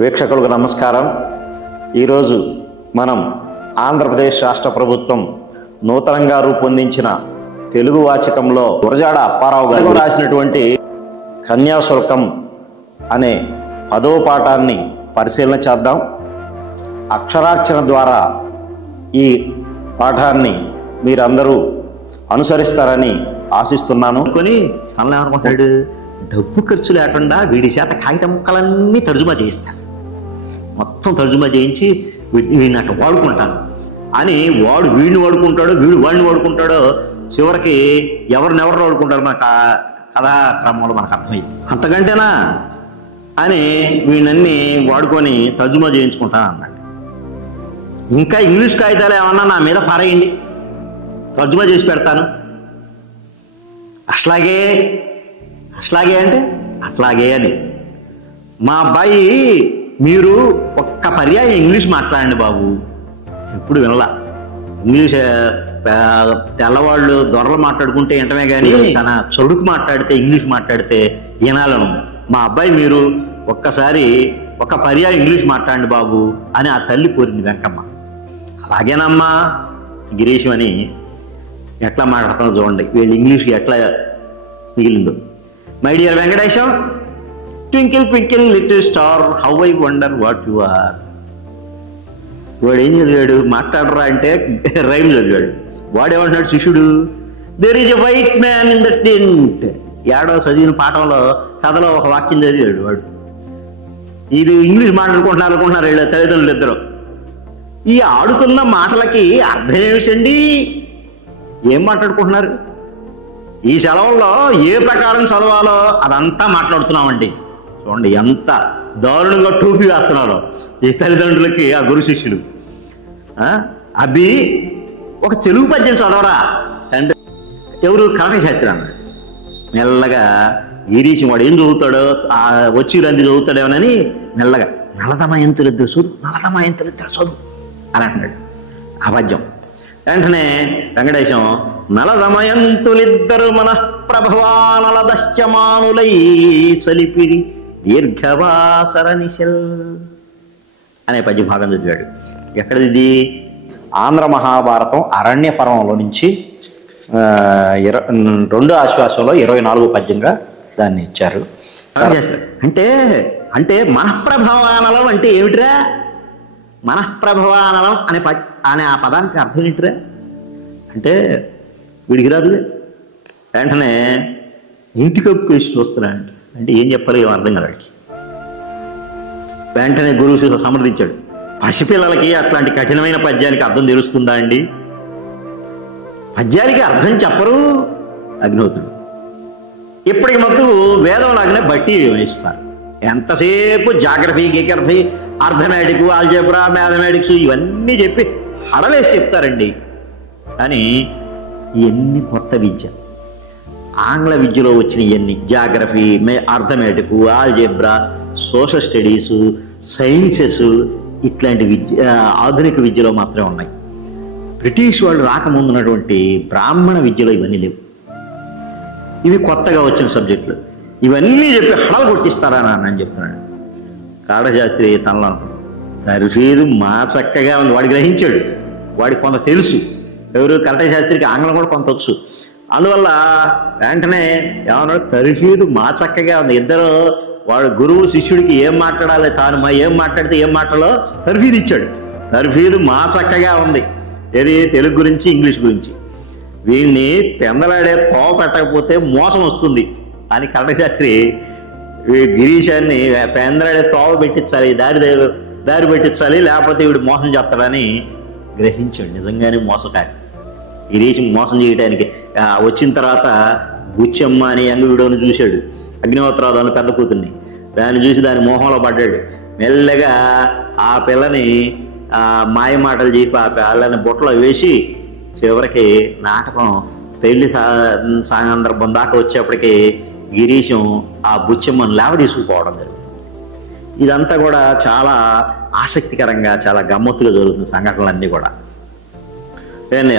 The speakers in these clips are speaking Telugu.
వీక్షకులకు నమస్కారం. ఈరోజు మనం ఆంధ్రప్రదేశ్ రాష్ట్ర ప్రభుత్వం నూతనంగా రూపొందించిన తెలుగు వాచకంలో గురజాడ అప్పారావు గారు రాసినటువంటి కన్యాశుల్కం అనే 10వ పాఠాన్ని పరిశీలన చేద్దాం. అక్షరార్చన ద్వారా ఈ పాఠాన్ని మీరందరూ అనుసరిస్తారని ఆశిస్తున్నాను. కొని తనలో ఏమనుకుంటాడు, డబ్బు ఖర్చు లేకుండా వీడి చేత కాగిత ముక్కలన్నీ తర్జుమా చేయిస్తాను, మొత్తం తర్జుమా చేయించి వీడిని అట్లా వాడుకుంటాను అని వాడు వీడిని వాడుకుంటాడో వీడు వాడిని వాడుకుంటాడో చివరికి ఎవరినెవరు వాడుకుంటారు మన కథాక్రమంలో మనకు అర్థమైంది. అంతకంటేనా అని వీడినన్నీ వాడుకొని తర్జుమా చేయించుకుంటాను అన్నాడు. ఇంకా ఇంగ్లీష్ కాగితాలు ఏమన్నా నా మీద పారేయండి, తర్జుమా చేసి పెడతాను. అట్లాగే అంటే అట్లాగే అని. మా అబ్బాయి మీరు ఒక్క పర్యాయం ఇంగ్లీష్ మాట్లాడండి బాబు. ఎప్పుడు వినలా ఇంగ్లీష్. తెల్లవాళ్ళు దొరలు మాట్లాడుకుంటే వింటమే కానీ తన చొడుకు మాట్లాడితే ఇంగ్లీష్ మాట్లాడితే వినాలను. మా అబ్బాయి మీరు ఒక్కసారి ఒక పర్యాయం ఇంగ్లీష్ మాట్లాడండి బాబు అని ఆ తల్లి కోరింది వెంకమ్మ. అలాగేనమ్మా గిరీశం అని ఎట్లా మాట్లాడుతున్నా చూడండి, వీళ్ళు ఇంగ్లీష్ ఎట్లా మిగిలిందో. My dear Venkatesham, twinkle twinkle little star how I wonder what you are. వాడు ఏం చదివాడు, మాట్లాడరా అంటే రైమ్ చదివాడు. వాడేమంటున్నాడు శిష్యుడు, there is a white man in the tent. ఏడో చదివిన పాఠంలో కథలో ఒక వాక్యం చదివాడు వాడు. ఇది ఇంగ్లీష్ మాట్లాడుకుంటున్నారు వీళ్ళ తల్లిదండ్రులు ఇద్దరు. ఈ ఆడుతున్న మాటలకి అర్థం ఏమిటండి, ఏం మాట్లాడుకుంటున్నారు? ఈ సెలవుల్లో ఏ ప్రకారం చదవాలో అదంతా మాట్లాడుతున్నామండి. చూడండి ఎంత దారుణంగా టూపీ వేస్తున్నారో ఈ తల్లిదండ్రులకి ఆ గురు శిష్యులు. అబ్బి ఒక తెలుగు పద్యం చదవరా అంటే ఎవరు కరణ్య శాస్త్రి అన్నాడు. మెల్లగా గిరీశం వాడు ఏం చదువుతాడో వచ్చి రంది చదువుతాడేమోనని మెల్లగా నలదమయంతులిద్దరు చదువు అని అంటున్నాడు ఆ పద్యం. వెంటనే వెంకటేశం నలదమయంతులిద్దరు మనఃప్రభవానల దహ్యమానులై సలిపిరి దీర్ఘవాసర నిశల్ అనే పద్య భాగం చదివాడు. ఎక్కడిది? ఆంధ్ర మహాభారతం అరణ్య పర్వంలో నుంచి 2 ఆశ్వాసంలో 24వ పద్యంగా దాన్ని ఇచ్చారు. అంటే మనఃప్రభవానలం అంటే ఏమిట్రా? మనఃప్రభవానలం అనే ఆ పదానికి అర్థం ఏంటిరా అంటే వీడికి రాదు. వెంటనే ఇంటి కప్పుకు వేసి చూస్తున్నాడు అంటే ఏం చెప్పాలో ఏం అర్థం కాదు వాడికి. వెంటనే గురువు సమర్థించాడు, పసిపిల్లలకి అట్లాంటి కఠినమైన పద్యానికి అర్థం తెలుస్తుందా అండి? పద్యానికి అర్థం చెప్పరు అగ్నిహోత్రుడు. ఇప్పటికి మొత్తం వేదం లాగానే బట్టి వేస్తారు. ఎంతసేపు జాగ్రఫీ గీగ్రఫీ అర్థమెటిక్ ఆల్జబ్రా మ్యాథమెటిక్స్ ఇవన్నీ చెప్పి హడలేసి చెప్తారండి. కానీ ఇవన్నీ కొత్త విద్య. ఆంగ్ల విద్యలో వచ్చిన ఇవన్నీ geography arithmetic algebra social studies sciences ఇట్లాంటి విద్య ఆధునిక విద్యలో మాత్రమే ఉన్నాయి. బ్రిటిష్ వాళ్ళు రాకముందున్నటువంటి బ్రాహ్మణ విద్యలో ఇవన్నీ లేవు. ఇవి కొత్తగా వచ్చిన సబ్జెక్టులు. ఇవన్నీ చెప్పి హడలు కొట్టిస్తారా అని చెప్తున్నాడు. కాడశాస్త్రి తనలో తర్ఫీదు మా చక్కగా ఉంది. వాడు గ్రహించాడు, వాడికి కొంత తెలుసు. ఎవరు కరటశాస్త్రికి ఆంగ్లం కూడా కొంత వచ్చు. అందువల్ల వెంటనే ఏమన్నాడు, తర్ఫీదు మా చక్కగా ఉంది. ఇద్దరు వాడు గురువు శిష్యుడికి ఏం మాట్లాడాలి, తాను ఏం మాట్లాడితే ఏం మాట్లాడాలో తర్ఫీదు ఇచ్చాడు. తర్ఫీదు మా చక్కగా ఉంది. ఏది తెలుగు గురించి ఇంగ్లీష్ గురించి. వీడిని పెందలాడే తోవ పెట్టకపోతే మోసం వస్తుంది అని కరటశాస్త్రి గిరీశాన్ని పెందలాడే తోవ పెట్టించాలి, దారి పెట్టించాలి, లేకపోతే వీడు మోసం చేస్తాడని గ్రహించాడు. నిజంగానే మోసకాడు. గిరీశం మోసం చేయడానికి వచ్చిన తర్వాత బుచ్చమ్మ అని వీడోని చూశాడు, అగ్నిహోత్రాలు అని పెద్ద కూతుర్ని. దాన్ని చూసి దాని మోహంలో పడ్డాడు. మెల్లగా ఆ పిల్లని మాయ మాటలు చెప్పి ఆ పిల్లని బుట్టలో వేసి చివరికి నాటకం పెళ్లి సందర్భం దాకా వచ్చేప్పటికి గిరీశం ఆ బుచ్చమ్మను లేవ తీసుకుపోవడం జరుగుతుంది. ఇదంతా కూడా చాలా ఆసక్తికరంగా చాలా గమ్మత్తుగా జరుగుతుంది సంఘటనలన్నీ కూడా.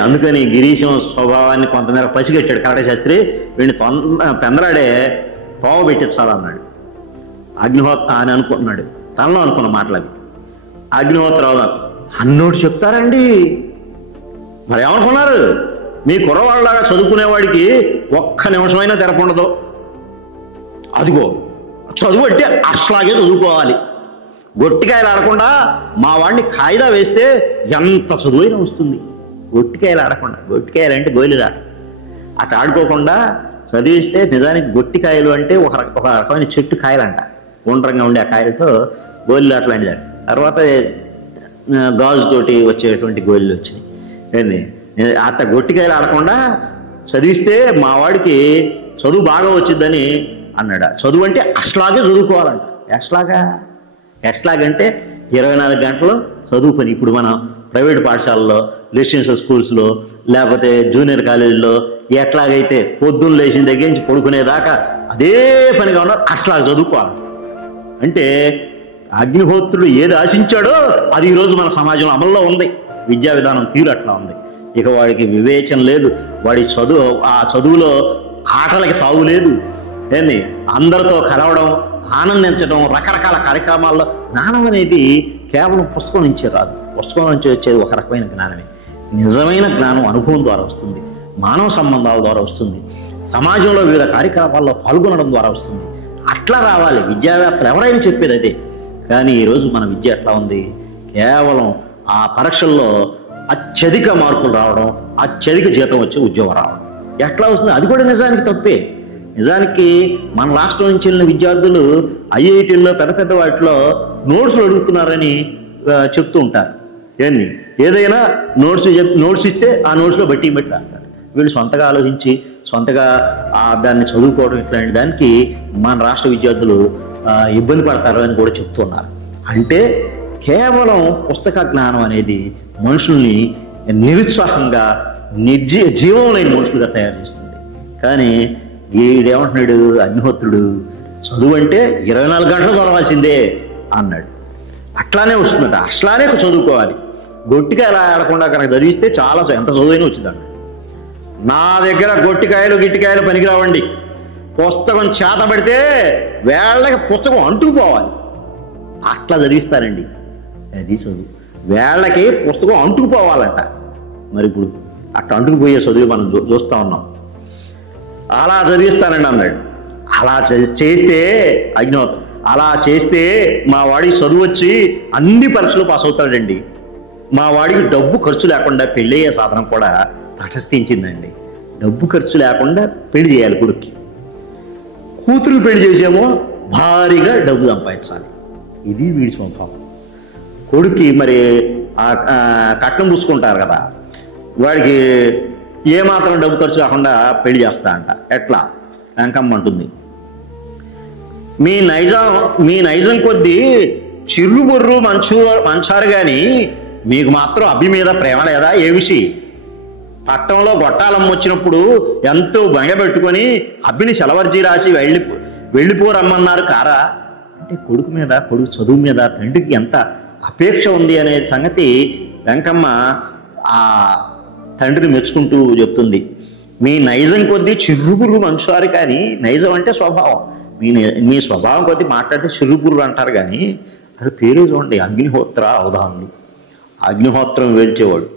అందుకని గిరీశం స్వభావాన్ని కొంతమేర పసిగట్టాడు కరటశాస్త్రి. వీడిని పెందరాడే తోవ పెట్టించాలన్నాడు. అగ్నిహోత్ర అని అనుకుంటున్నాడు. తనలో అనుకున్న మాటలు అవి. అగ్నిహోత్రావు అన్నోటి చెప్తారండి. మరి ఏమనుకున్నారు? మీ కుర్రవాళ్ళలాగా చదువుకునేవాడికి ఒక్క నిమిషమైనా తెరపుండదు. అదిగో చదువు అంటే అట్లాగే చదువుకోవాలి. గొట్టికాయలు ఆడకుండా మా వాడిని కాయిదా వేస్తే ఎంత చదువైనా వస్తుంది. గొట్టికాయలు ఆడకుండా, గొట్టికాయలు అంటే గోలిరా, అట్లా ఆడుకోకుండా చదివిస్తే నిజానికి గొట్టికాయలు అంటే ఒక రకమైన చెట్టు కాయలంట. గుండ్రంగా ఉండే ఆ కాయలతో గోళీలు అట్లాంటిది. తర్వాత గాజుతోటి వచ్చేటువంటి గోళీలు వచ్చినాయి. ఏంది అట్లా గొట్టికాయలు ఆడకుండా చదివిస్తే మా వాడికి చదువు బాగా వచ్చిద్దని అన్నాడు. చదువు అంటే అట్లాగే చదువుకోవాలంట. ఎట్లాగంటే 24 గంటలు చదువు పని. ఇప్పుడు మనం ప్రైవేట్ పాఠశాలలో, రెసిడెన్షియల్ స్కూల్స్లో, లేకపోతే జూనియర్ కాలేజీలో ఎట్లాగైతే పొద్దున్న లేచిన దగ్గర నుంచి పడుకునేదాకా అదే పనిగా ఉన్నారు. అట్లాగే చదువుకోవాలి. అంటే అగ్నిహోత్రుడు ఏది ఆశించాడో అది ఈరోజు మన సమాజంలో అమల్లో ఉంది. విద్యా విధానం తీరు అట్లా ఉంది. ఇక వాడికి వివేచన లేదు. వాడి ఆ చదువులో ఆటలకి తావు లేదు. ఏంది అందరితో కలవడం, ఆనందించడం, రకరకాల కార్యక్రమాల్లో జ్ఞానం అనేది కేవలం పుస్తకం నుంచే రాదు. పుస్తకం నుంచి వచ్చేది ఒక రకమైన జ్ఞానమే. నిజమైన జ్ఞానం అనుభవం ద్వారా వస్తుంది, మానవ సంబంధాల ద్వారా వస్తుంది, సమాజంలో వివిధ కార్యక్రమాల్లో పాల్గొనడం ద్వారా వస్తుంది. అట్లా రావాలి. విద్యావేత్తలు ఎవరైనా చెప్పేది అదే. కానీ ఈరోజు మన విద్య ఎట్లా ఉంది? కేవలం ఆ పరీక్షల్లో అత్యధిక మార్కులు రావడం, అత్యధిక జీతం వచ్చే ఉద్యోగం రావడం. ఎట్లా వస్తుంది? అది కూడా నిజానికి తప్పే. నిజానికి మన రాష్ట్రం నుంచి వెళ్ళిన విద్యార్థులు ఐఐటీల్లో పెద్ద పెద్ద వాటిలో నోట్స్లు అడుగుతున్నారని చెప్తూ ఉంటారు. ఏంది ఏదైనా నోట్స్ ఇస్తే ఆ నోట్స్లో బట్టి రాస్తారు. వీళ్ళు సొంతగా ఆలోచించి సొంతగా దాన్ని చదువుకోవడం ఇట్లాంటి దానికి మన రాష్ట్ర విద్యార్థులు ఇబ్బంది పడతారు అని కూడా చెప్తున్నారు. అంటే కేవలం పుస్తక జ్ఞానం అనేది మనుషుల్ని నిరుత్సాహంగా జీవం లేని మనుషులుగా తయారు చేస్తుంది. కానీ ఈడేమంటున్నాడు అగ్నిహోత్రుడు? చదువు అంటే 24 గంటలు చదవాల్సిందే అన్నాడు. అట్లానే వస్తుందట. అట్లానే చదువుకోవాలి. గొట్టికాయలు ఆడకుండా కనుక చదివిస్తే చాలా ఎంత చదువైనా వచ్చిందండి. నా దగ్గర గొట్టికాయలు గిట్టికాయలు పనికిరావండి. పుస్తకం చేత పడితే వేళ్ళకి పుస్తకం అంటుకుపోవాలి. అట్లా చదివిస్తారండి. అది చదువు. వేళ్ళకి పుస్తకం అంటుకుపోవాలంట. మరి ఇప్పుడు అట్లా అంటుకుపోయే చదువు మనం చూస్తూ ఉన్నాం. అలా చదివిస్తానండి అన్నాడు. అలా చేస్తే అగ్నిహోత్రం అలా చేస్తే మా వాడికి చదువు వచ్చి అన్ని పరీక్షలు పాస్ అవుతాడండి. మా వాడికి డబ్బు ఖర్చు లేకుండా పెళ్ళయ్యే సాధనం కూడా తటస్థించిందండి. డబ్బు ఖర్చు లేకుండా పెళ్లి చేయాలి కొడుక్కి. కూతురు పెళ్లి చేసేమో భారీగా డబ్బు సంపాదించాలి. ఇది వీడి స్వభావం. కొడుక్కి మరి కట్నం పూసుకుంటారు కదా, వాడికి ఏమాత్రం డబ్బు ఖర్చు కాకుండా పెళ్లి చేస్తా అంట. ఎట్లా? వెంకమ్మ అంటుంది, మీ నైజం కొద్దీ చిర్రు బొర్రు మంచారు కానీ మీకు మాత్రం అబ్బి మీద ప్రేమ లేదా? ఏ విషయం? పట్టణంలో గొట్టాలమ్మ వచ్చినప్పుడు ఎంతో బెంగపెట్టుకొని అబ్బిని సెలవర్జీ రాసి వెళ్ళిపోరమ్మన్నారు కారా? అంటే కొడుకు చదువు మీద తండ్రికి ఎంత అపేక్ష ఉంది అనే సంగతి వెంకమ్మ ఆ తండ్రిని మెచ్చుకుంటూ చెప్తుంది. మీ నైజం కొద్దీ చిర్రుగురు మంచువారు కానీ, నైజం అంటే స్వభావం, మీ స్వభావం కొద్దీ మాట్లాడితే చిర్రుగురు అంటారు కానీ అది పేరు చూడండి, అగ్నిహోత్ర అవధానులు. అగ్నిహోత్రం వేల్చేవాడు.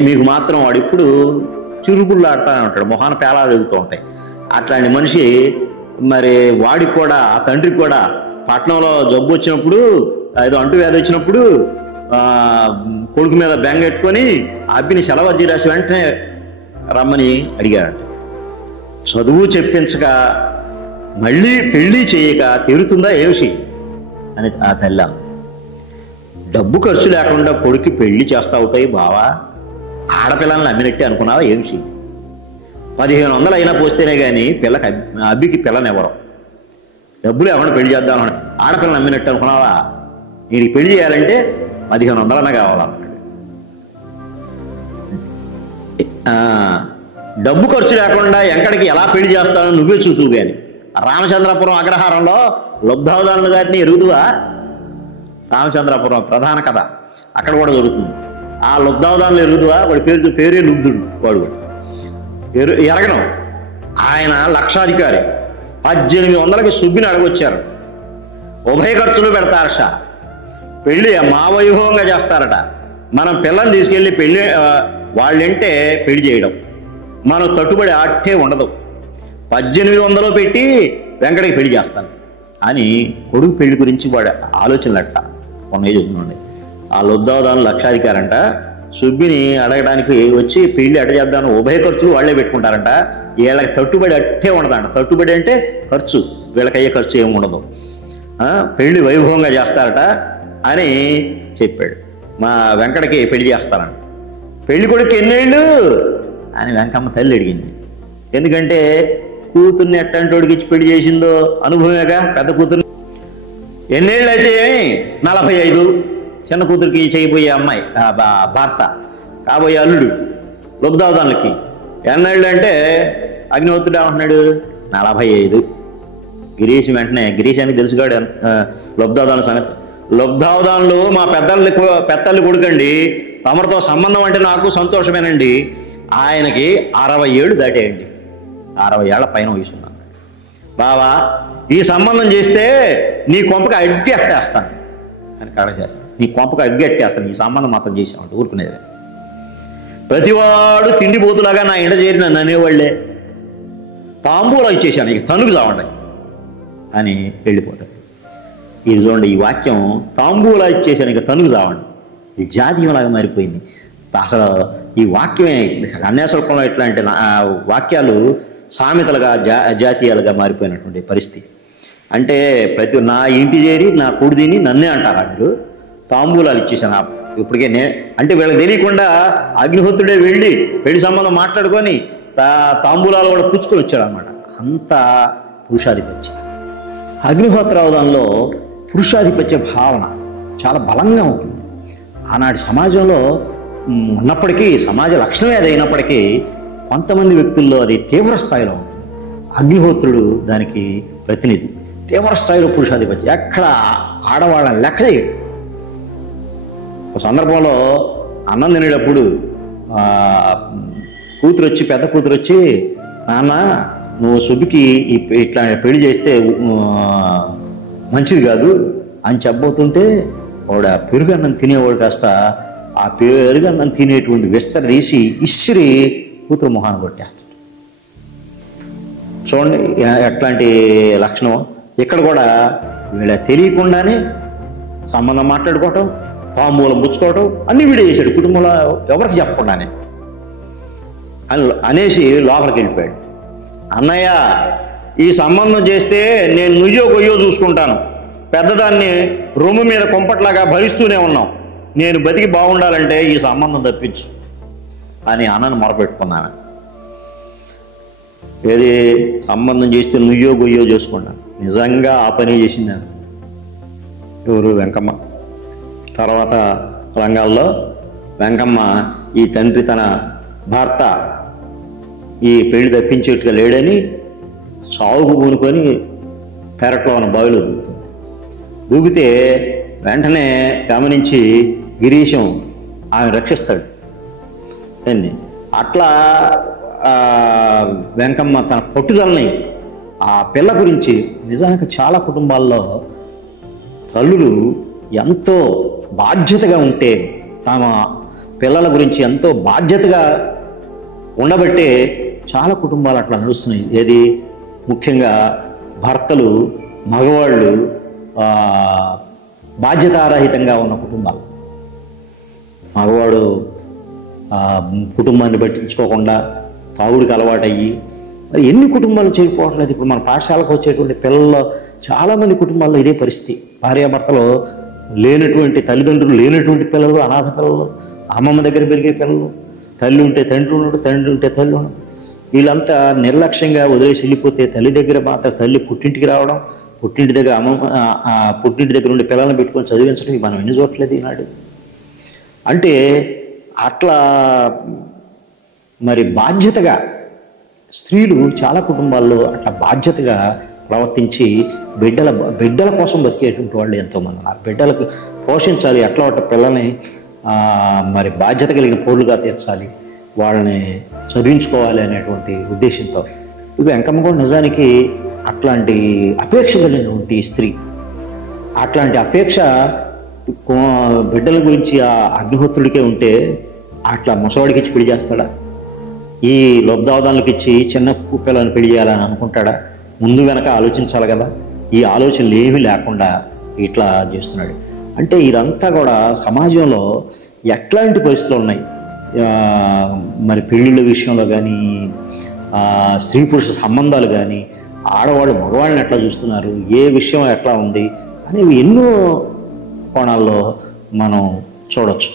మీకు మాత్రం వాడు ఇప్పుడు చిరుగుళ్ళు ఆడుతూనే ఉంటాడు, మొహాన పేలాలు వెలుగుతూ ఉంటాయి. అట్లాంటి మనిషి మరి వాడికి కూడా, ఆ తండ్రికి కూడా పట్టణంలో జబ్బు వచ్చినప్పుడు, ఏదో అంటువ్యాధి వచ్చినప్పుడు కొడుకు మీద బెంగెట్టుకొని అబ్బిని సెలవర్జీ రాసి వెంటనే రమ్మని అడిగాడంట. చదువు చెప్పించక మళ్ళీ పెళ్లి చేయక తీరుతుందా ఏ విషయం అని ఆ తల్లి. డబ్బు ఖర్చు లేకుండా కొడుకు పెళ్లి చేస్తా ఉంటాయి బావా, ఆడపిల్లల్ని అమ్మినట్టే అనుకున్నావా ఏ విషయం? 1500 అయినా పోస్తేనే కానీ అబ్బికి పిల్లనివ్వడం. డబ్బులు ఎవరైనా పెళ్లి చేద్దామని ఆడపిల్లని అమ్మినట్టు అనుకున్నావా? వీడికి పెళ్లి చేయాలంటే 1500 అన్నా కావాలన్నాడు. డబ్బు ఖర్చు లేకుండా ఎక్కడికి ఎలా పెళ్లి చేస్తానో నువ్వే చూతువు. కానీ రామచంద్రపురం అగ్రహారంలో లుబ్ధావధానులు గారిని ఎరుగుదువా? రామచంద్రపురం ప్రధాన కథ అక్కడ కూడా జరుగుతుంది. ఆ లుబ్ధావధానులు ఎరుగుదువా? వాడి పేరే లుబ్ధుడు. వాడు ఎరగను. ఆయన లక్షాధికారి. 1800కి సుబ్బిని అడగొచ్చారు. ఉభయ ఖర్చులు పెడతారట. పెళ్ళి మా వైభవంగా చేస్తారట. మనం పిల్లల్ని తీసుకెళ్ళి పెళ్ళి వాళ్ళంటే పెళ్లి చేయడం మనం తట్టుబడి ఆట్టే ఉండదు. 1800 పెట్టి వెంకటకి పెళ్లి చేస్తాను అని కొడుకు పెళ్లి గురించి వాడు ఆలోచనలట ఉన్నాయి చెప్తున్నాండి. ఆ లబ్ధావధానం లక్షాధికారంట. సుబ్బిని అడగడానికి వచ్చి పెళ్లి అట చేద్దాను, ఉభయ ఖర్చులు వాళ్ళే పెట్టుకుంటారంట. వీళ్ళకి తట్టుబడి అట్టే ఉండదంట. తట్టుబడి అంటే ఖర్చు, వీళ్ళకి అయ్యే ఖర్చు ఏమి ఉండదు. పెళ్లి వైభవంగా చేస్తారట అని చెప్పాడు. మా వెంకటకి పెళ్లి చేస్తానంట. పెళ్లి కొడుకు ఎన్నేళ్ళు అని వెంకమ్మ తల్లి అడిగింది. ఎందుకంటే కూతుర్ని ఎట్టంటి వాడికి ఇచ్చి పెళ్లి చేసిందో అనుభవమేగా. పెద్ద కూతుర్ని ఎన్నేళ్ళు అయితే 45. చిన్న కూతురికి చేయబోయే అమ్మాయి భర్త కాబోయే అల్లుడు లబ్ధావధానులకి ఎన్నేళ్ళు అంటే అగ్నిహోత్రుడు ఏమంటున్నాడు 45. గిరీష్ వెంటనే, గిరీష్ అని తెలుసుగాడు లబ్ధావధాన సంగతి. లబ్ధావధానులు మా పెద్దల్ని కొడుకండి, తమరితో సంబంధం అంటే నాకు సంతోషమేనండి. ఆయనకి 60 ఏళ్ళు దాటేయండి, 60 ఏళ్ల పైన వయసు ఉన్నాను. బావా ఈ సంబంధం చేస్తే నీ కొంపకి అడ్డి అట్టేస్తాను అని కాడ చేస్తాను, నీ కొంపకి అడ్డి అట్టేస్తాను, ఈ సంబంధం మాత్రం చేసామంటే ఊరుకునేది. ప్రతివాడు తిండిపోతులాగా నా ఇంట చేరి నన్ను అనేవాళ్లే. తాంబూలా ఇచ్చేసాను, ఇక తనుగు చావండి అని వెళ్ళిపోతాడు. ఇది చూడండి, ఈ వాక్యం తాంబూలా ఇచ్చేసాను ఇక తనుగు చావండి, ఇది జాతీయంలాగా మారిపోయింది. అసలు ఈ వాక్యమే కన్యాశుల్కంలో ఎట్లా అంటే వాక్యాలు సామెతలుగా జాతీయాలుగా మారిపోయినటువంటి పరిస్థితి. అంటే నా ఇంటి చేరి నా కుడిదిని నన్నే అంటారా మీరు? తాంబూలాలు ఇచ్చేసాను ఇప్పటికే అంటే వీళ్ళకి తెలియకుండా అగ్నిహోత్రుడే వెళ్ళి పెళ్లి సంబంధం మాట్లాడుకొని తాంబూలాలు కూడా పుచ్చుకొని వచ్చాడు అనమాట. అంత పురుషాధిపత్యం. అగ్నిహోత్రావధానంలో పురుషాధిపత్య భావన చాలా బలంగా ఉంటుంది. ఆనాటి సమాజంలో ఉన్నప్పటికీ, సమాజ లక్షణమే అది అయినప్పటికీ కొంతమంది వ్యక్తుల్లో అది తీవ్ర స్థాయిలో ఉంటుంది. అగ్నిహోత్రుడు దానికి ప్రతినిధి. తీవ్ర స్థాయిలో పురుషాధిపత్యం. ఎక్కడ ఆడవాళ్ళని లెక్క చేయడు. ఒక సందర్భంలో అన్నం తినేటప్పుడు పెద్ద కూతురు వచ్చి నాన్న నువ్వు సుబ్బికి ఇట్లా పెళ్లి చేస్తే మంచిది కాదు అని చెప్పబోతుంటే వాడు ఆ పెరుగన్నం తినేవాడు కాస్త ఆ పెరుగన్నం తినేటువంటి విస్తర తీసి ఇస్సిరి కూతురు మొహాన్ని కొట్టేస్తాడు. చూడండి ఎట్లాంటి లక్షణం. ఇక్కడ కూడా వీళ్ళ తెలియకుండానే సంబంధం మాట్లాడుకోవటం, తాంబూలం పుచ్చుకోవటం అన్ని వీడియో చేశాడు. కుటుంబంలో ఎవరికి చెప్పకుండానే అనేసి లోపలికి వెళ్ళిపోయాడు. అన్నయ్య ఈ సంబంధం చేస్తే నేను నుయ్యో గొయ్యో చూసుకుంటాను, పెద్దదాన్ని రొమ్ము మీద కొంపట్లాగా భరిస్తూనే ఉన్నాం, నేను బతికి బాగుండాలంటే ఈ సంబంధం తప్పించు అని అన్నను మొరపెట్టుకున్నాను. ఏది సంబంధం చేస్తే నుయ్యో గొయ్యో చేసుకున్నాను. నిజంగా ఆ పని చేసిందాను ఎవరు? వెంకమ్మ. తర్వాత రంగాల్లో వెంకమ్మ ఈ తండ్రి తన భర్త ఈ పెళ్లి తప్పించేట్టుగా లేడని సాగుకు పూనుకొని పెరట్లో ఉన్న బావిలో దూకుతుంది. దూకితే వెంటనే గమనించి గిరీశం ఆమె రక్షిస్తాడు. ఏంది అట్లా వెంకమ్మ తన పట్టుదలని ఆ పిల్ల గురించి. నిజానికి చాలా కుటుంబాల్లో తల్లులు ఎంతో బాధ్యతగా ఉంటే తమ పిల్లల గురించి ఎంతో బాధ్యతగా ఉండబట్టే చాలా కుటుంబాలు అట్లా నడుస్తున్నాయి. ఏది ముఖ్యంగా భర్తలు, మగవాళ్ళు బాధ్యతారహితంగా ఉన్న కుటుంబాలు. మగవాడు కుటుంబాన్ని పట్టించుకోకుండా తాగుడికి అలవాటయ్యి మరి ఎన్ని కుటుంబాలు చేయకపోవట్లేదు. ఇప్పుడు మన పాఠశాలకు వచ్చేటువంటి పిల్లల్లో చాలామంది కుటుంబాల్లో ఇదే పరిస్థితి. భార్యాభర్తలు లేనటువంటి, తల్లిదండ్రులు లేనటువంటి పిల్లలు, అనాథ పిల్లలు, అమ్మమ్మ దగ్గర పెరిగే పిల్లలు, తల్లి ఉంటే తండ్రి ఉన్నాడు, తండ్రి ఉంటే తల్లి ఉన్నాడు, వీళ్ళంతా నిర్లక్ష్యంగా వదిలేసి వెళ్ళిపోతే తల్లి దగ్గర మాత్రం తల్లి పుట్టింటికి రావడం, పుట్టింటి దగ్గర పుట్టింటి దగ్గర ఉండి పిల్లల్ని పెట్టుకొని చదివించడం మనం ఎన్ని చూడట్లేదు ఈనాడు. అంటే అట్లా మరి బాధ్యతగా స్త్రీలు చాలా కుటుంబాల్లో అట్లా బాధ్యతగా ప్రవర్తించి బిడ్డల కోసం బతికేటువంటి వాళ్ళు ఎంతోమంది ఉన్నారు. బిడ్డలకు పోషించాలి, ఎట్లా ఒకటి పిల్లల్ని మరి బాధ్యత కలిగిన పౌరులుగా తీర్చాలి, వాళ్ళని చదివించుకోవాలి అనేటువంటి ఉద్దేశంతో. వెంకమ్మ కూడా నిజానికి అట్లాంటి అపేక్ష కలిగినటువంటి స్త్రీ. అట్లాంటి అపేక్ష బిడ్డల గురించి ఆ అగ్నిహోత్రుడికే ఉంటే అట్లా ముసవాడికి ఇచ్చి పెళ్లి చేస్తాడా? ఈ లబ్ధావధానులకు ఇచ్చి చిన్న పిల్లలను పెళ్లి చేయాలని అనుకుంటాడా? ముందు వెనక ఆలోచించాలి కదా. ఈ ఆలోచనలు ఏమీ లేకుండా ఇట్లా చేస్తున్నాడు. అంటే ఇదంతా కూడా సమాజంలో ఎట్లాంటి పరిస్థితులు ఉన్నాయి, మరి పెళ్ళిళ్ళ విషయంలో కానీ, స్త్రీ పురుష సంబంధాలు కానీ, ఆడవాళ్ళు మగవాళ్ళని ఎట్లా చూస్తున్నారు, ఏ విషయం ఎట్లా ఉంది అనేవి ఎన్నో కోణాల్లో మనం చూడవచ్చు.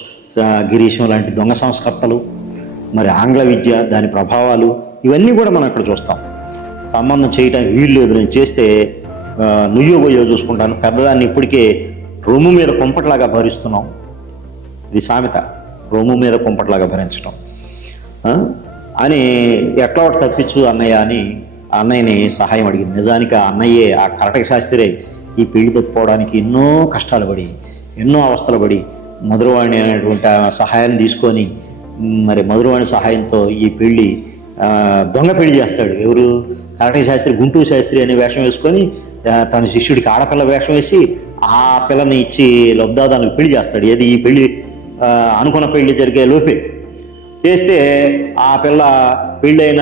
గిరీశం లాంటి దొంగ సంస్కర్తలు, మరి ఆంగ్ల విద్య దాని ప్రభావాలు, ఇవన్నీ కూడా మనం ఇక్కడ చూస్తాం. సంబంధం చేయడానికి వీలు లేదు, నేను చేస్తే నుయ్యో గొయ్యో చూసుకుంటాను, పెద్దదాన్ని ఇప్పటికే రొమ్ము మీద కుంపట్లాగా భరిస్తున్నాం. ఇది సామెత, రొమ్ము మీద కుంపట్లాగా భరించడం అని. ఎట్లా ఒకటి తప్పించు అన్నయ్య అని అన్నయ్యని సహాయం అడిగింది. నిజానికి ఆ అన్నయ్యే, ఆ కరటక శాస్త్రే ఈ పెళ్లి తప్పుకోవడానికి ఎన్నో కష్టాలు పడి, ఎన్నో అవస్థలు పడి మధురవాణి అనేటువంటి సహాయాన్ని తీసుకొని, మరి మధురవాణి సహాయంతో ఈ పెళ్ళి దొంగ పెళ్లి చేస్తాడు. ఎవరు? కరటక శాస్త్రి గుంటూరు శాస్త్రి అనే వేషం వేసుకొని తన శిష్యుడికి ఆడపిల్ల వేషం వేసి ఆ పిల్లని ఇచ్చి లబ్ధాదానికి పెళ్లి చేస్తాడు. ఏది? ఈ పెళ్లి అనుకున్న పెళ్లి జరిగే లోపే చేస్తే ఆ పిల్ల పెళ్ళైన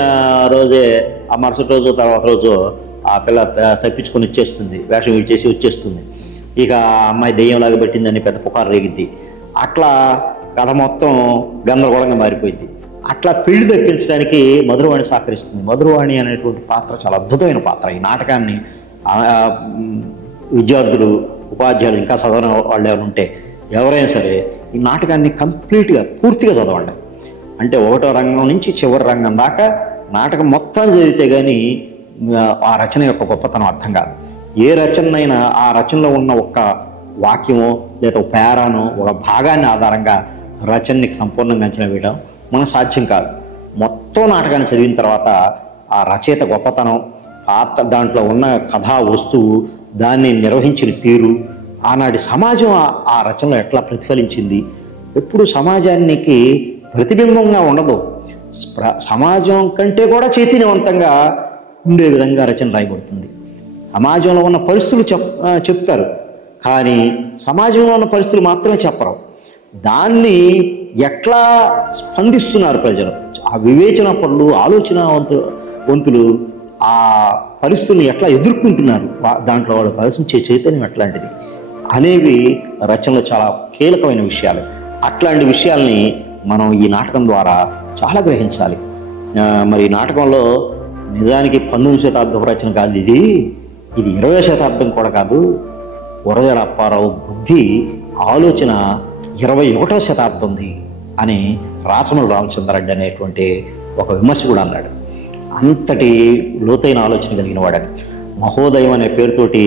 రోజే, ఆ మరుసటి రోజు తర్వాత రోజు ఆ పిల్ల తప్పించుకొని వచ్చేస్తుంది, వేషం ఇచ్చేసి వచ్చేస్తుంది. ఇక ఆ అమ్మాయి దెయ్యంలాగా పెట్టిందని పెద్ద పుకారు రేగిద్ది. అట్లా కథ మొత్తం గందరగోళంగా మారిపోయింది. అట్లా పెళ్లి తప్పించడానికి మధురవాణి సహకరిస్తుంది. మధురవాణి అనేటువంటి పాత్ర చాలా అద్భుతమైన పాత్ర. ఈ నాటకాన్ని విద్యార్థులు, ఉపాధ్యాయులు, ఇంకా చదవని వాళ్ళు ఎవరు ఉంటే ఎవరైనా సరే ఈ నాటకాన్ని కంప్లీట్గా పూర్తిగా చదవండి. అంటే ఒకటో రంగం నుంచి చివరి రంగం దాకా నాటకం మొత్తాన్ని చదివితే కానీ ఆ రచన యొక్క గొప్పతనం అర్థం కాదు. ఏ రచనైనా ఆ రచనలో ఉన్న ఒక్క వాక్యమో లేదా ఒక పేరానో ఒక భాగాన్ని ఆధారంగా రచనని సంపూర్ణంగా అంచనా వేయడం మనకు సాధ్యం కాదు. మొత్తం నాటకాన్ని చదివిన తర్వాత ఆ రచయిత గొప్పతనం, దాంట్లో ఉన్న కథా వస్తువు, దాన్ని నిర్వహించిన తీరు, ఆనాటి సమాజం ఆ రచనలో ఎట్లా ప్రతిఫలించింది. ఎప్పుడు సమాజానికి ప్రతిబింబంగా ఉండదు, సమాజం కంటే కూడా చైతన్యవంతంగా ఉండే విధంగా రచన రాయబడుతుంది. సమాజంలో ఉన్న పరిస్థితులు చెప్తారు, కానీ సమాజంలో ఉన్న పరిస్థితులు మాత్రమే చెప్పరు. దాన్ని ఎట్లా స్పందిస్తున్నారు ప్రజలు, ఆ వివేచన పనులు, ఆలోచన వంతులు ఆ పరిస్థితుల్ని ఎట్లా ఎదుర్కొంటున్నారు, దాంట్లో వాళ్ళు ప్రదర్శించే చైతన్యం ఎట్లాంటిది అనేవి రచనలో చాలా కీలకమైన విషయాలు. అట్లాంటి విషయాల్ని మనం ఈ నాటకం ద్వారా చాలా గ్రహించాలి. మరి ఈ నాటకంలో నిజానికి 19వ శతాబ్దపు రచన కాదు ఇది 20వ శతాబ్దం కూడా కాదు. గురజాడ అప్పారావు బుద్ధి, ఆలోచన 21వ శతాబ్దంది అని రాచమల్లి రామచంద్రారెడ్డి అనేటువంటి ఒక విమర్శకుడు అన్నాడు. అంతటి లోతైన ఆలోచన కలిగిన వాడని. మహోదయం అనే పేరుతోటి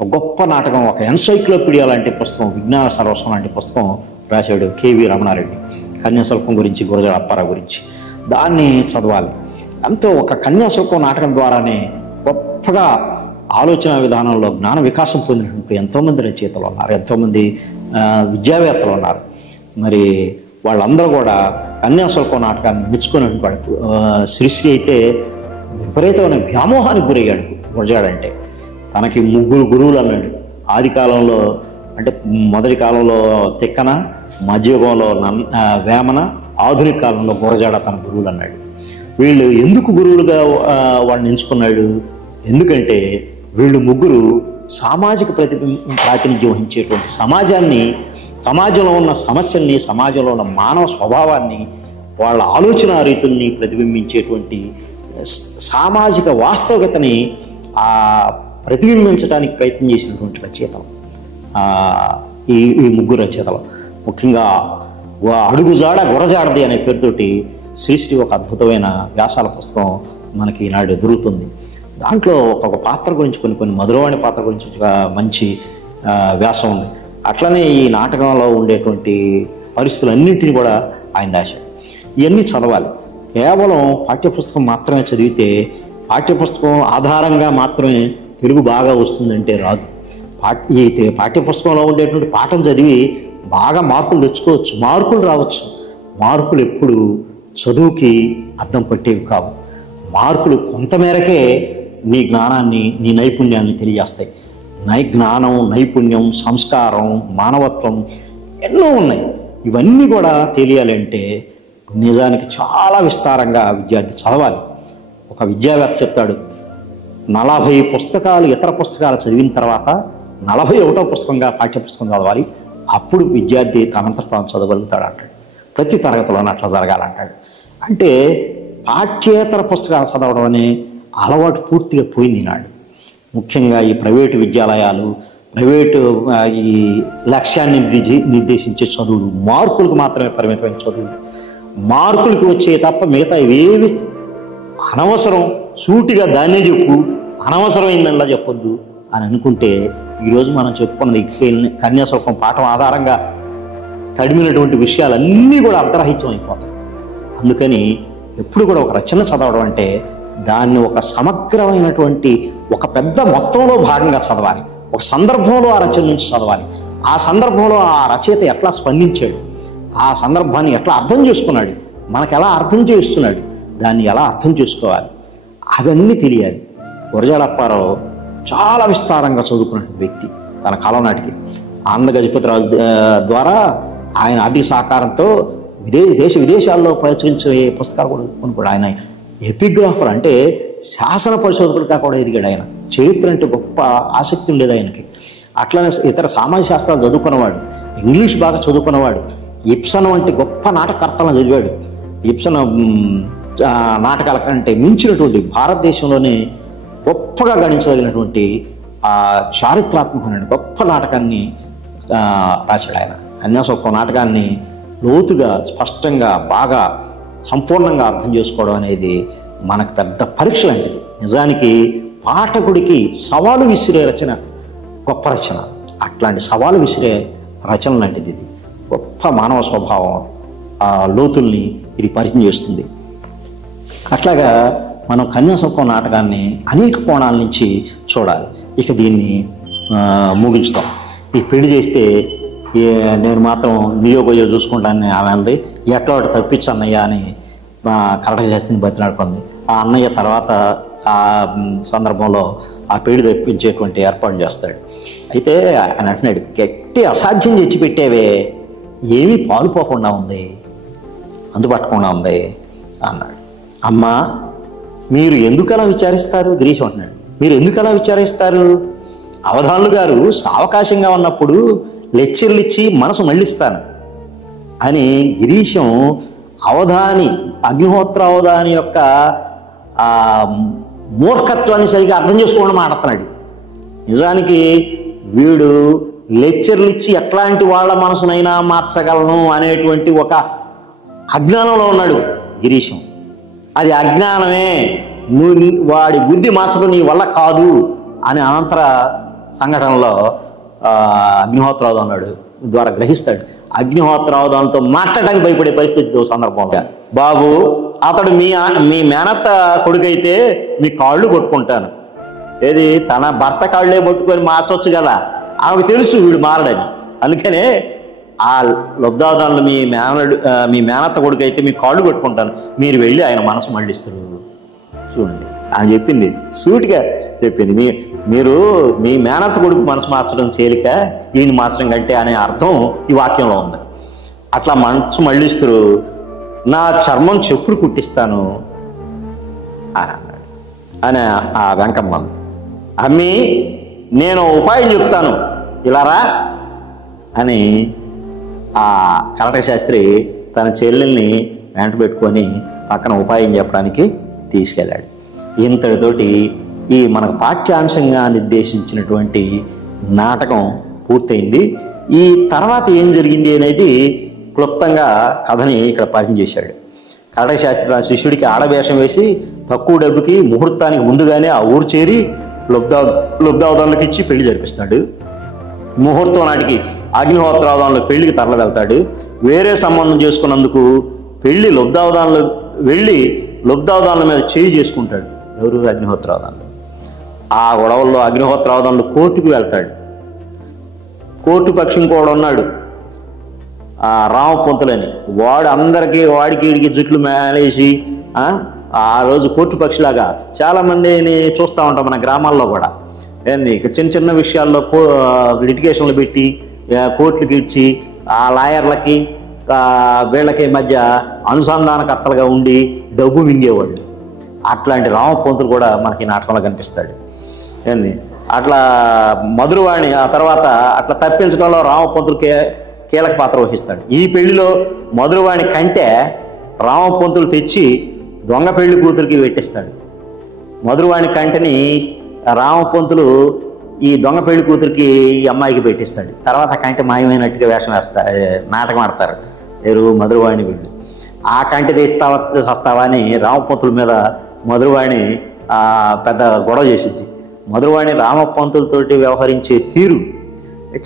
ఒక గొప్ప నాటకం, ఒక ఎన్సైక్లోపీడియా లాంటి పుస్తకం, విజ్ఞాన సర్వస్వం లాంటి పుస్తకం రాశాడు కేవీ రమణారెడ్డి, కన్యాశుల్కం గురించి, గురజాడ అప్పారావు గురించి. దాన్ని చదవాలి. అంతే ఒక కన్యాశుల్కం నాటకం ద్వారానే గొప్పగా ఆలోచన విధానంలో జ్ఞాన వికాసం పొందినటువంటి ఎంతోమంది రచయితలు ఉన్నారు, ఎంతోమంది విద్యావేత్తలు ఉన్నారు. మరి వాళ్ళందరూ కూడా కన్యాశుల్కం నాటకాన్ని మెచ్చుకున్నటువంటి వాడు. శ్రీశ్రీ అయితే విపరీతమైన వ్యామోహానికి గురయ్యాడు. గురజాడంటే తనకి 3 గురువులు అన్నాడు. ఆది కాలంలో అంటే మొదటి కాలంలో తిక్కన, మధ్యయుగంలో వేమన, ఆధునిక కాలంలో గురజాడ తన గురువులు అన్నాడు. వీళ్ళు ఎందుకు గురువులుగా వాళ్ళని ఎంచుకున్నాడు? ఎందుకంటే వీళ్ళు ముగ్గురు సామాజిక ప్రాతినిధ్యం వహించేటువంటి సమాజాన్ని, సమాజంలో ఉన్న సమస్యల్ని, సమాజంలో ఉన్న మానవ స్వభావాన్ని, వాళ్ళ ఆలోచన రీతుల్ని ప్రతిబింబించేటువంటి సామాజిక వాస్తవికతని ప్రతిబింబించడానికి ప్రయత్నం చేసినటువంటి రచయితలు ఈ ముగ్గురు రచయితలు. ముఖ్యంగా అడుగుజాడ గురజాడది అనే పేరుతోటి శ్రీశ్రీ ఒక అద్భుతమైన వ్యాసాల పుస్తకం మనకి ఈనాడు దొరుకుతుంది. దాంట్లో ఒక పాత్ర గురించి, కొన్ని మధురవాణి పాత్ర గురించి మంచి వ్యాసం ఉంది. అట్లనే ఈ నాటకంలో ఉండేటువంటి పరిస్థితులన్నింటినీ కూడా ఆయన రాశాడు. ఇవన్నీ చదవాలి. కేవలం పాఠ్యపుస్తకం మాత్రమే చదివితే, పాఠ్యపుస్తకం ఆధారంగా మాత్రమే తెలుగు బాగా వస్తుందంటే రాదు. ఈ పాఠ్యపుస్తకంలో ఉండేటువంటి పాఠం చదివి బాగా మార్కులు తెచ్చుకోవచ్చు, మార్కులు రావచ్చు. మార్కులు ఎప్పుడు చదువుకి అద్దం పట్టేవి కావు. మార్కులు కొంతమేరకే నీ జ్ఞానాన్ని, నీ నైపుణ్యాన్ని తెలియజేస్తాయి. జ్ఞానం, నైపుణ్యం, సంస్కారం, మానవత్వం ఎన్నో ఉన్నాయి. ఇవన్నీ కూడా తెలియాలంటే నిజానికి చాలా విస్తారంగా విద్యార్థి చదవాలి. ఒక విద్యావేత్త చెప్తాడు, 40 పుస్తకాలు ఇతర పుస్తకాలు చదివిన తర్వాత 41వ పుస్తకంగా పాఠ్యపుస్తకం చదవాలి, అప్పుడు విద్యార్థి తనంతట తాను చదవగలుగుతాడు అంటాడు. ప్రతి తరగతిలోనే అట్లా జరగాలంటాడు. అంటే పాఠ్యేతర పుస్తకాలు చదవడం అనే అలవాటు పూర్తిగా పోయింది నాడు. ముఖ్యంగా ఈ ప్రైవేటు విద్యాలయాలు, ప్రైవేటు ఈ లక్ష్యాన్ని నిర్దేశించే చదువులు, మార్కులకు మాత్రమే పరిమితమైన చదువులు, మార్కులకి వచ్చే తప్ప మిగతా ఇవేవి అనవసరం, సూటిగా దాన్నే చెప్పు, అనవసరమైందనిలా చెప్పొద్దు అని అనుకుంటే ఈరోజు మనం చెప్పుకున్నది కన్యాశుల్కం పాఠం ఆధారంగా తడిమినటువంటి విషయాలన్నీ కూడా అర్ధరహిత్యం అయిపోతాయి. అందుకని ఎప్పుడు కూడా ఒక రచన చదవడం అంటే దాన్ని ఒక సమగ్రమైనటువంటి ఒక పెద్ద మొత్తంలో భాగంగా చదవాలి. ఒక సందర్భంలో ఆ రచన నుంచి చదవాలి. ఆ సందర్భంలో ఆ రచయిత ఎట్లా స్పందించాడు, ఆ సందర్భాన్ని ఎట్లా అర్థం చేసుకున్నాడు, మనకు ఎలా అర్థం చేస్తున్నాడు, దాన్ని ఎలా అర్థం చేసుకోవాలి, అవన్నీ తెలియాలి. గురజాడ అప్పారావు చాలా విస్తారంగా చదువుకున్నటువంటి వ్యక్తి. తన కాలం నాటికి ఆనంద గజపతిరాజు ద్వారా ఆయన ఆర్థిక సహకారంతో దేశ విదేశాల్లో ప్రచురించే పుస్తకాలు కూడా కొనుక్కోడు. ఆయన ఎపిగ్రాఫర్ అంటే శాసన పరిశోధకుడిగా కూడా ఎదిగాడు. ఆయన చరిత్ర అంటే గొప్ప ఆసక్తి ఉండేది ఆయనకి. అట్లనే ఇతర సామాజిక శాస్త్రాలు చదువుకున్నవాడు, ఇంగ్లీష్ బాగా చదువుకున్నవాడు, ఇబ్సన్ వంటి గొప్ప నాటకర్తలను చదివాడు. ఇబ్సన్ నాటకాల కంటే మించినటువంటి భారతదేశంలోనే గొప్పగా గణించదగినటువంటి చారిత్రాత్మకమైన గొప్ప నాటకాన్ని రాశాడు ఆయన. కన్యాశుల్కం నాటకాన్ని లోతుగా, స్పష్టంగా, బాగా సంపూర్ణంగా అర్థం చేసుకోవడం అనేది మనకు పెద్ద పరీక్ష లాంటిది. నిజానికి పాఠకుడికి సవాలు విసిరే రచన గొప్ప రచన. అట్లాంటి సవాలు విసిరే రచన లాంటిది ఇది. గొప్ప మానవ స్వభావం లోతుల్ని ఇది పరిచయం చేస్తుంది. అట్లాగా మనం కన్యాశుల్కం నాటకాన్ని అనేక కోణాల నుంచి చూడాలి. ఇక దీన్ని ముగించుతాం. ఈ పెళ్లి చేస్తే నేను మాత్రం నియోగోయో చూసుకుంటానని ఆమె అంది. ఎట్లా ఒకటి తప్పించన్నయ్య అని కరెక్ట్గా చేస్తుంది బతిలాడుకుంది. ఆ అన్నయ్య తర్వాత ఆ సందర్భంలో ఆ పెళ్లి తప్పించేటువంటి ఏర్పాటు చేస్తాడు. అయితే ఆయన అంటున్నాడు, గట్టి అసాధ్యం తెచ్చిపెట్టేవే, ఏమీ పాలుపోకుండా ఉంది, అందుపట్టకుండా ఉంది అన్నాడు. అమ్మా, మీరు ఎందుకు అలా విచారిస్తారు? గిరీశం అంటున్నాడు, మీరు ఎందుకు అలా విచారిస్తారు? అవధానులు గారు సావకాశంగా ఉన్నప్పుడు లెక్చర్లు ఇచ్చి మనసు మళ్ళిస్తాను అని గిరీశం అగ్నిహోత్ర అవధాని యొక్క మూర్ఖత్వాన్ని సరిగా అర్థం చేసుకోవడం మాట్లాడుతున్నాడు. నిజానికి వీడు లెక్చర్లు ఇచ్చి ఎట్లాంటి వాళ్ళ మనసునైనా మార్చగలను అనేటువంటి ఒక అజ్ఞానంలో ఉన్నాడు గిరీశం. అది అజ్ఞానమే, వాడి బుద్ధి మార్చడం నీ వల్ల కాదు అని అనంతర సంఘటనలో అగ్నిహోత్రావధానుడు ద్వారా గ్రహిస్తాడు. అగ్నిహోత్రావధానుతో మాట్లాడడానికి భయపడే పరిస్థితి సందర్భంగా, బాబు అతడు మీ మేనత్త కొడుకైతే మీ కాళ్ళు కొట్టుకుంటాను. ఏది తన భర్త కాళ్ళే పట్టుకొని మార్చవచ్చు కదా, ఆమెకు తెలుసు వీడు మారడని. అందుకనే ఆ లబ్ధావధానులు మీ మేనత్త కొడుకైతే మీ కాళ్ళు కొట్టుకుంటాను, మీరు వెళ్ళి ఆయన మనసు మళ్ళిస్తారు. చూడండి, ఆయన చెప్పింది సూటిగా చెప్పింది. మీరు మీ మేనత్త కొడుకు మనసు మార్చడం తేలిక, ఈయన మార్చడం కంటే అనే అర్థం ఈ వాక్యంలో ఉంది. అట్లా మనసు మళ్ళిస్తారు, నా చర్మం చెప్పుడు కుట్టిస్తాను అని అన్నాడు. అని ఆ వెంకమ్మ, అమ్మి నేను ఉపాయం చెప్తాను ఇలా రా అని ఆ కరట శాస్త్రి తన చెల్లెల్ని వెంట పెట్టుకొని పక్కన ఉపాయం చెప్పడానికి తీసుకెళ్ళాడు. ఇంతటితోటి ఈ మనకు పాఠ్యాంశంగా నిర్దేశించినటువంటి నాటకం పూర్తయింది. ఈ తర్వాత ఏం జరిగింది అనేది క్లుప్తంగా కథని ఇక్కడ పరిచయం చేశాడు. కరట శాస్త్రి తన శిష్యుడికి ఆడవేషం వేసి తక్కువ డబ్బుకి ముహూర్తానికి ముందుగానే ఆ ఊరు చేరి లబ్ధావధానులకు ఇచ్చి పెళ్లి జరిపిస్తాడు. ముహూర్తం నాటికి అగ్నిహోత్రావధానులు పెళ్లికి తరలి వెళ్తాడు. వేరే సంబంధం చేసుకున్నందుకు లబ్ధావధానుల మీద చేయి చేసుకుంటాడు. ఎవరు? అగ్నిహోత్రావధానులు. ఆ గొడవల్లో అగ్నిహోత్రావధానులు కోర్టుకు వెళ్తాడు. కోర్టు పక్షం కూడా ఉన్నాడు రామపొంతులని. వాడు అందరికీ వాడికి వీడికి జుట్లు మేలేసి ఆ రోజు కోర్టు పక్షిలాగా చాలామందిని చూస్తూ ఉంటాం మన గ్రామాల్లో కూడా. ఏంది చిన్న చిన్న విషయాల్లో లిటిగేషన్లు పెట్టి కోర్టులకి ఇచ్చి ఆ లాయర్లకి వీళ్ళకి మధ్య అనుసంధానకర్తలుగా ఉండి డబ్బు మింగేవాళ్ళు. అట్లాంటి రామపంతులు కూడా మనకి నాటకంలో కనిపిస్తాడు. ఏంది అట్లా మధురవాణి ఆ తర్వాత అట్లా తప్పించడంలో రామపంతులు కీలక పాత్ర వహిస్తాడు. ఈ పెళ్లిలో మధురవాణి కంటే రామపంతులు తెచ్చి దొంగ పెళ్లి కూతురికి పెట్టిస్తాడు. మధురవాణి కంటని రామపంతులు ఈ దొంగ పెళ్లి కూతురికి ఈ అమ్మాయికి పెట్టిస్తాడు. తర్వాత కంటే మాయమైనట్టుగా వేషం నాటకం ఆడతారు మధురవాణి వీళ్ళు. ఆ కంటి తెస్తావా అని రామపంతుల మీద మధురవాణి పెద్ద గొడవ చేసింది. మధురవాణి రామపంతులతోటి వ్యవహరించే తీరు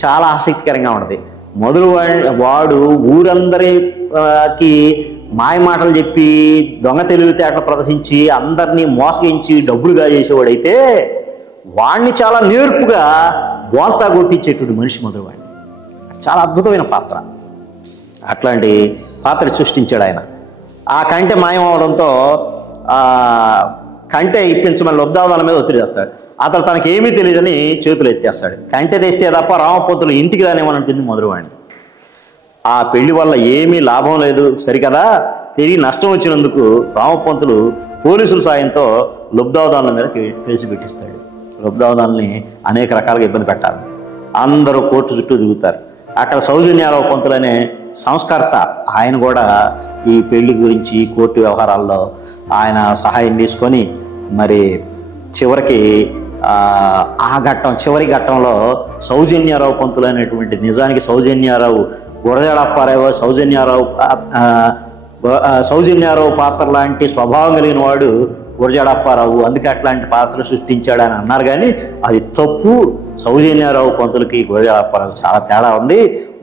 చాలా ఆసక్తికరంగా ఉన్నది. వాడు ఊరందరికి మాయ మాటలు చెప్పి దొంగ తెలివితేటలు ప్రదర్శించి అందరినీ మోసగించి డబ్బులుగా చేసేవాడైతే వాడిని చాలా నేర్పుగా బోల్తా కొట్టించేటువంటి మనిషి మధురవాణి. చాలా అద్భుతమైన పాత్ర. అట్లాంటి పాత్ర సృష్టించాడు ఆయన. ఆ కంటె మాయం అవడంతో కంటె ఇప్పించమని లబ్ధాదాల మీద ఒత్తిడి చేస్తాడు. అతను తనకి ఏమీ తెలియదని చేతులు ఎత్తేస్తాడు. కంటె తెస్తే తప్ప రామపంతులు ఇంటికి రానివ్వనంటుంది మధురవాణి. ఆ పెళ్లి వల్ల ఏమీ లాభం లేదు సరికదా, తిరిగి నష్టం వచ్చినందుకు రామపంతులు పోలీసుల సాయంతో లబ్ధాదాల మీద కేసు పెట్టిస్తాడు. లబ్ధాదాలని అనేక రకాలుగా ఇబ్బంది పెట్టాలి. అందరూ కోర్టు చుట్టూ తిరుగుతారు. అక్కడ సౌజన్యారావు పంతులు అనే సంస్కర్త ఆయన కూడా ఈ పెళ్లి గురించి కోర్టు వ్యవహారాల్లో ఆయన సహాయం తీసుకొని మరి చివరికి చివరి ఘట్టంలో సౌజన్యారావు పంతులు అనేటువంటి నిజానికి సౌజన్యారావు గురజాడప్పారావు సౌజన్యారావు పాత్ర లాంటి స్వభావం కలిగిన వాడు గురజాడప్పారావు, అందుకే అట్లాంటి పాత్ర సృష్టించాడని అన్నారు. కానీ అది తప్పు. సౌజన్యారావు పంతులకి గురజాడప్పారావు చాలా తేడా ఉంది.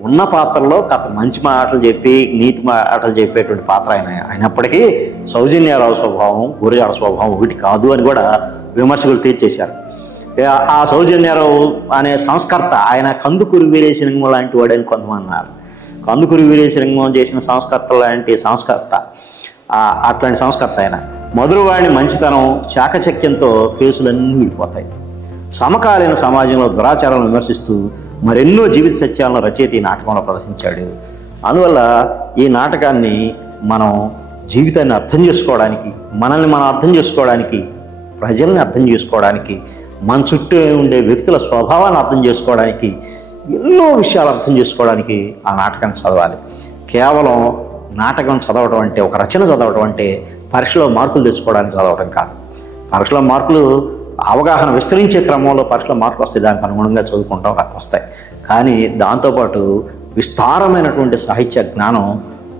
ఉన్న పాత్రలో మంచి మాటలు చెప్పి నీతి మాటలు చెప్పేటువంటి పాత్ర అయినప్పటికీ సౌజన్యారావు స్వభావం గురజాడ స్వభావం ఒకటి కాదు అని కూడా విమర్శకులు తీర్చేశారు. ఆ సౌజన్యారావు అనే సంస్కర్త ఆయన కందుకూరి వీరేశలింగం లాంటి వాడని కొంతమంది అన్నారు. కందుకూరి వీరేశలింగం చేసిన సంస్కర్త లాంటి సంస్కర్త, అట్లాంటి సంస్కర్త ఆయన. మధురవాణి మంచితనం చాకచక్యంతో కేసులన్నీ విడిపోతాయి. సమకాలీన సమాజంలో దురాచారాలను విమర్శిస్తూ మరెన్నో జీవిత సత్యాలను రచయిత ఈ నాటకంలో ప్రదర్శించాడు. అందువల్ల ఈ నాటకాన్ని మనం జీవితాన్ని అర్థం చేసుకోవడానికి, మనల్ని మనం అర్థం చేసుకోవడానికి, ప్రజల్ని అర్థం చేసుకోవడానికి, మన చుట్టూ ఉండే వ్యక్తుల స్వభావాన్ని అర్థం చేసుకోవడానికి, ఎన్నో విషయాలు అర్థం చేసుకోవడానికి ఆ నాటకాన్ని చదవాలి. కేవలం నాటకం చదవడం అంటే, ఒక రచన చదవడం అంటే పరీక్షలో మార్కులు తెచ్చుకోవడానికి చదవడం కాదు. పరీక్షలో మార్కులు అవగాహన విస్తరించే క్రమంలో పరీక్షలో మార్కులు వస్తాయి, దానికి అనుగుణంగా చదువుకుంటాం వస్తాయి. కానీ దాంతోపాటు విస్తారమైనటువంటి సాహిత్య జ్ఞానం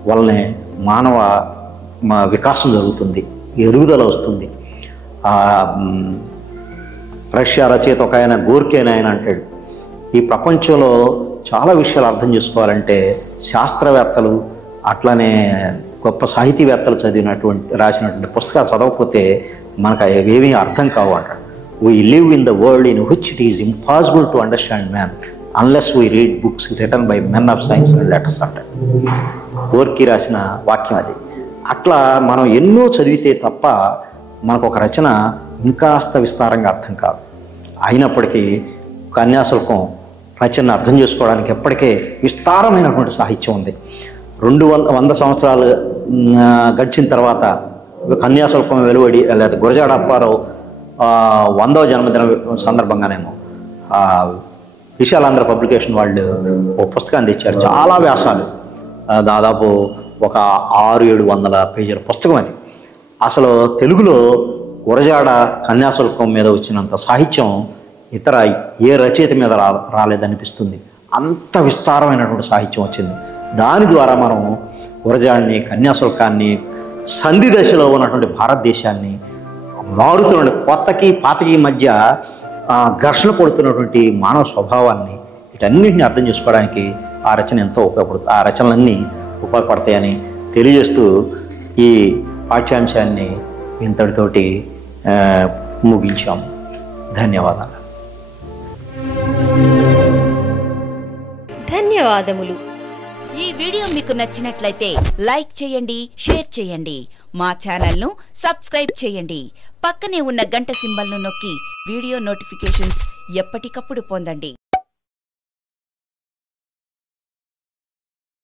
వల్లనే మానవ వికాసం జరుగుతుంది, ఎదుగుదల వస్తుంది. రష్యా రచయిత ఒక ఆయన గోర్కే ఆయన అంటాడు, ఈ ప్రపంచంలో చాలా విషయాలు అర్థం చేసుకోవాలంటే శాస్త్రవేత్తలు అట్లనే గొప్ప సాహితీవేత్తలు రాసినటువంటి పుస్తకాలు చదవకపోతే మనకు అవేమీ అర్థం కావు అంటాడు. We live in the world in which it is impossible to understand man unless we read books written by men of science and letters అంటాడు. గోర్కీ రాసిన వాక్యం అది. అట్లా మనం ఎన్నో చదివితే తప్ప మనకు ఒక రచన ఇంకాస్త విస్తారంగా అర్థం కాదు. అయినప్పటికీ కన్యాశుల్కం రచనను అర్థం చేసుకోవడానికి ఎప్పటికే విస్తారమైనటువంటి సాహిత్యం ఉంది. 200 సంవత్సరాలు గడిచిన తర్వాత కన్యాశుల్కం వెలువడి, లేదా గురజాడ అప్పారావు 100వ జన్మదిన సందర్భంగానేమో విశాలాంధ్ర పబ్లికేషన్ వాళ్ళు ఒక పుస్తకాన్ని తెచ్చారు. చాలా వ్యాసాలు, దాదాపు ఒక 600-700 పేజీల పుస్తకం అది. అసలు తెలుగులో గురజాడ కన్యాశుల్కం మీద వచ్చినంత సాహిత్యం ఇతర ఏ రచయిత మీద రాలేదనిపిస్తుంది. అంత విస్తారమైనటువంటి సాహిత్యం వచ్చింది. దాని ద్వారా మనం గురజాడిని, కన్యాశుల్కాన్ని, సంధి దశలో ఉన్నటువంటి భారతదేశాన్ని, మారుతున్న కొత్తకి పాతకి మధ్య ఘర్షణ పడుతున్నటువంటి మానవ స్వభావాన్ని, వీటన్నిటిని అర్థం చేసుకోవడానికి ఆ రచన ఎంతో ఉపయోగపడుతుంది. ఆ రచనలన్నీ ఉపయోగపడతాయని తెలియజేస్తూ ఈ పాఠ్యాంశాన్ని ఇంతటితోటి ముగించాము. ధన్యవాదాలు. ధన్యవాదములు. ఈ వీడియో మీకు నచ్చినట్లయితే లైక్ చేయండి, షేర్ చేయండి. మా ఛానల్ను సబ్స్క్రైబ్ చేయండి. పక్కనే ఉన్న గంట సింబల్ను నొక్కి వీడియో నోటిఫికేషన్స్ ఎప్పటికప్పుడు పొందండి.